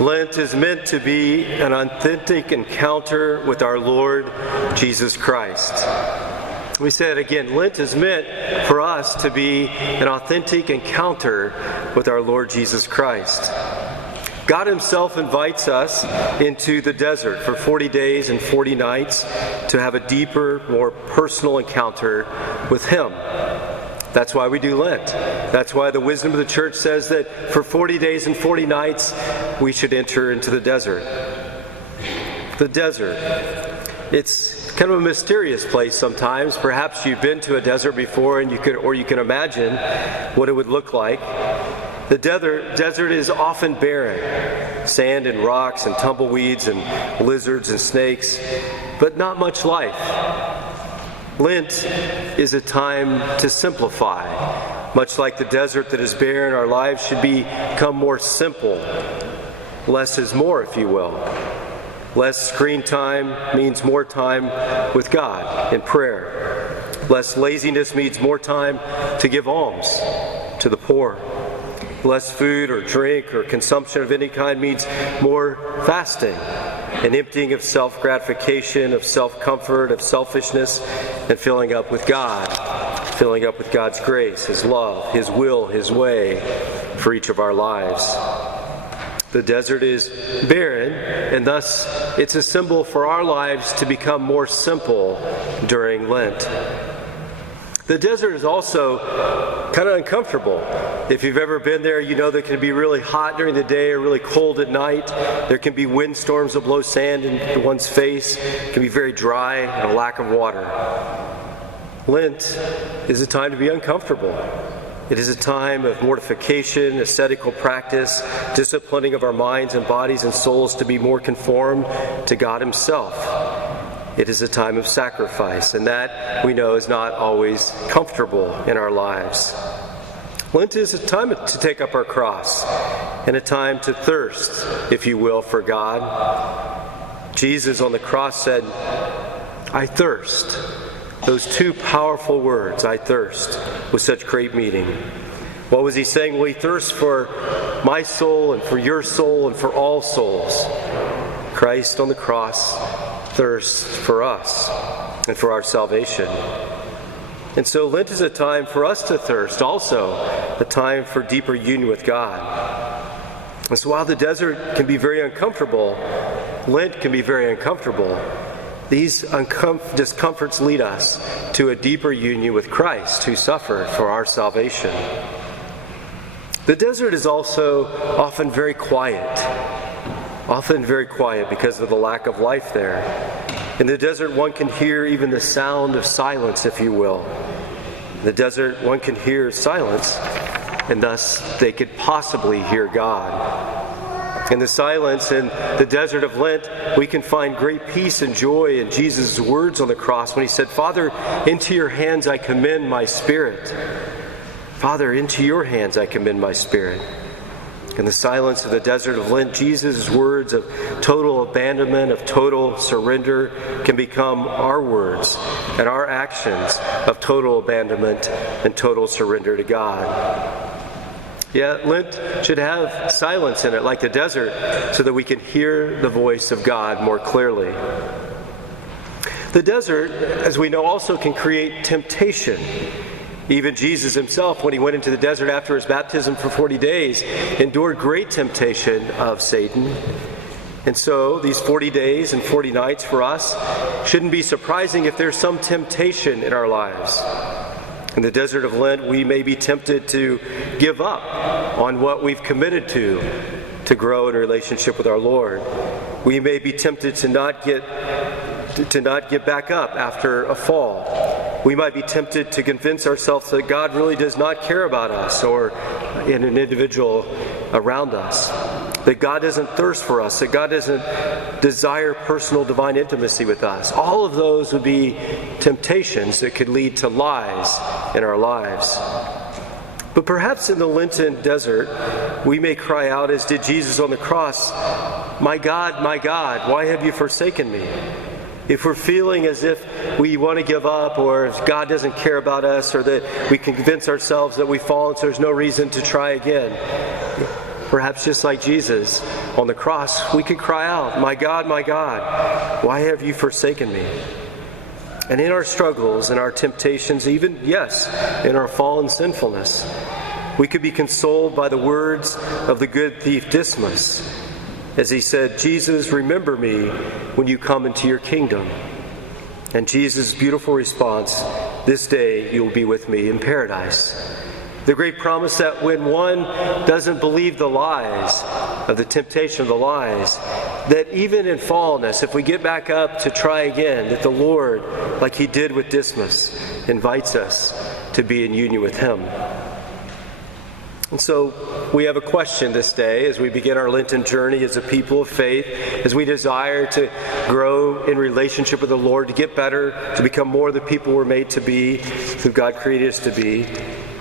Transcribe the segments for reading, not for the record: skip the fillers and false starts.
Lent is meant to be an authentic encounter with our Lord Jesus Christ. We said again, Lent is meant for us to be an authentic encounter with our Lord Jesus Christ. God himself invites us into the desert for 40 days and 40 nights to have a deeper, more personal encounter with him. That's why we do Lent. That's why the wisdom of the church says that for 40 days and 40 nights, we should enter into the desert. The desert. It's kind of a mysterious place sometimes. Perhaps you've been to a desert before and you can imagine what it would look like. The desert is often barren. Sand and rocks and tumbleweeds and lizards and snakes, but not much life. Lent is a time to simplify. Much like the desert that is barren, our lives should become more simple. Less is more, if you will. Less screen time means more time with God in prayer. Less laziness means more time to give alms to the poor. Less food or drink or consumption of any kind means more fasting, an emptying of self-gratification, of self-comfort, of selfishness, and filling up with God, filling up with God's grace, his love, his will, his way for each of our lives. The desert is barren, and thus it's a symbol for our lives to become more simple during Lent. The desert is also kind of uncomfortable. If you've ever been there, you know that it can be really hot during the day or really cold at night. There can be windstorms that blow sand in one's face. It can be very dry and a lack of water. Lent is a time to be uncomfortable. It is a time of mortification, ascetical practice, disciplining of our minds and bodies and souls to be more conformed to God himself. It is a time of sacrifice, and that we know is not always comfortable in our lives. Lent is a time to take up our cross and a time to thirst, if you will, for God. Jesus on the cross said, "I thirst." Those two powerful words, "I thirst," with such great meaning. What was he saying? Well, he thirsts for my soul and for your soul and for all souls. Christ on the cross thirsts for us and for our salvation. And so Lent is a time for us to thirst, also a time for deeper union with God. And so while the desert can be very uncomfortable, Lent can be very uncomfortable. These discomforts lead us to a deeper union with Christ, who suffered for our salvation. The desert is also often very quiet because of the lack of life there. In the desert, one can hear even the sound of silence, if you will. In the desert, one can hear silence, and thus they could possibly hear God. In the silence in the desert of Lent, we can find great peace and joy in Jesus' words on the cross when he said, "Father, into your hands I commend my spirit." Father, into your hands I commend my spirit. In the silence of the desert of Lent, Jesus' words of total abandonment, of total surrender, can become our words and our actions of total abandonment and total surrender to God. Yeah, Lent should have silence in it, like the desert, so that we can hear the voice of God more clearly. The desert, as we know, also can create temptation. Even Jesus himself, when he went into the desert after his baptism for 40 days, endured great temptation of Satan. And so these 40 days and 40 nights for us shouldn't be surprising if there's some temptation in our lives. In the desert of Lent, we may be tempted to give up on what we've committed to grow in a relationship with our Lord. We may be tempted to not get back up after a fall. We might be tempted to convince ourselves that God really does not care about us or in an individual around us, that God doesn't thirst for us, that God doesn't desire personal divine intimacy with us. All of those would be temptations that could lead to lies in our lives. But perhaps in the Lenten desert, we may cry out, as did Jesus on the cross, my God, why have you forsaken me?" If we're feeling as if we want to give up, or if God doesn't care about us, or that we convince ourselves that we've fallen so there's no reason to try again, perhaps just like Jesus on the cross, we could cry out, my God, why have you forsaken me?" And in our struggles and our temptations, even, yes, in our fallen sinfulness, we could be consoled by the words of the good thief Dismas, as he said, "Jesus, remember me when you come into your kingdom." And Jesus' beautiful response, "This day you will be with me in paradise." The great promise that when one doesn't believe the lies of the temptation of the lies, that even in fallenness, if we get back up to try again, that the Lord, like he did with Dismas, invites us to be in union with him. And so we have a question this day as we begin our Lenten journey as a people of faith, as we desire to grow in relationship with the Lord, to get better, to become more the people we're made to be, who God created us to be.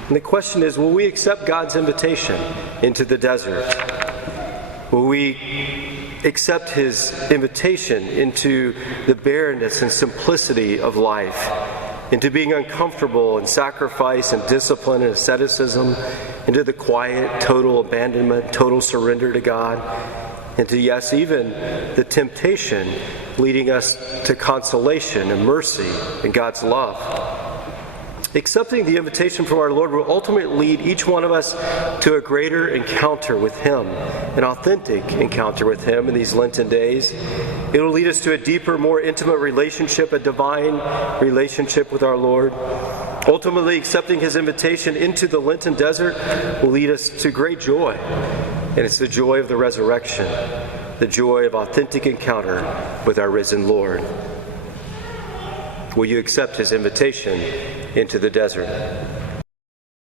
And the question is, will we accept God's invitation into the desert? Will we accept his invitation into the barrenness and simplicity of life, into being uncomfortable and sacrifice and discipline and asceticism, into the quiet, total abandonment, total surrender to God, into, yes, even the temptation leading us to consolation and mercy and God's love? Accepting the invitation from our Lord will ultimately lead each one of us to a greater encounter with him, an authentic encounter with him in these Lenten days. It will lead us to a deeper, more intimate relationship, a divine relationship with our Lord. Ultimately, accepting his invitation into the Lenten desert will lead us to great joy. And it's the joy of the resurrection, the joy of authentic encounter with our risen Lord. Will you accept his invitation into the desert?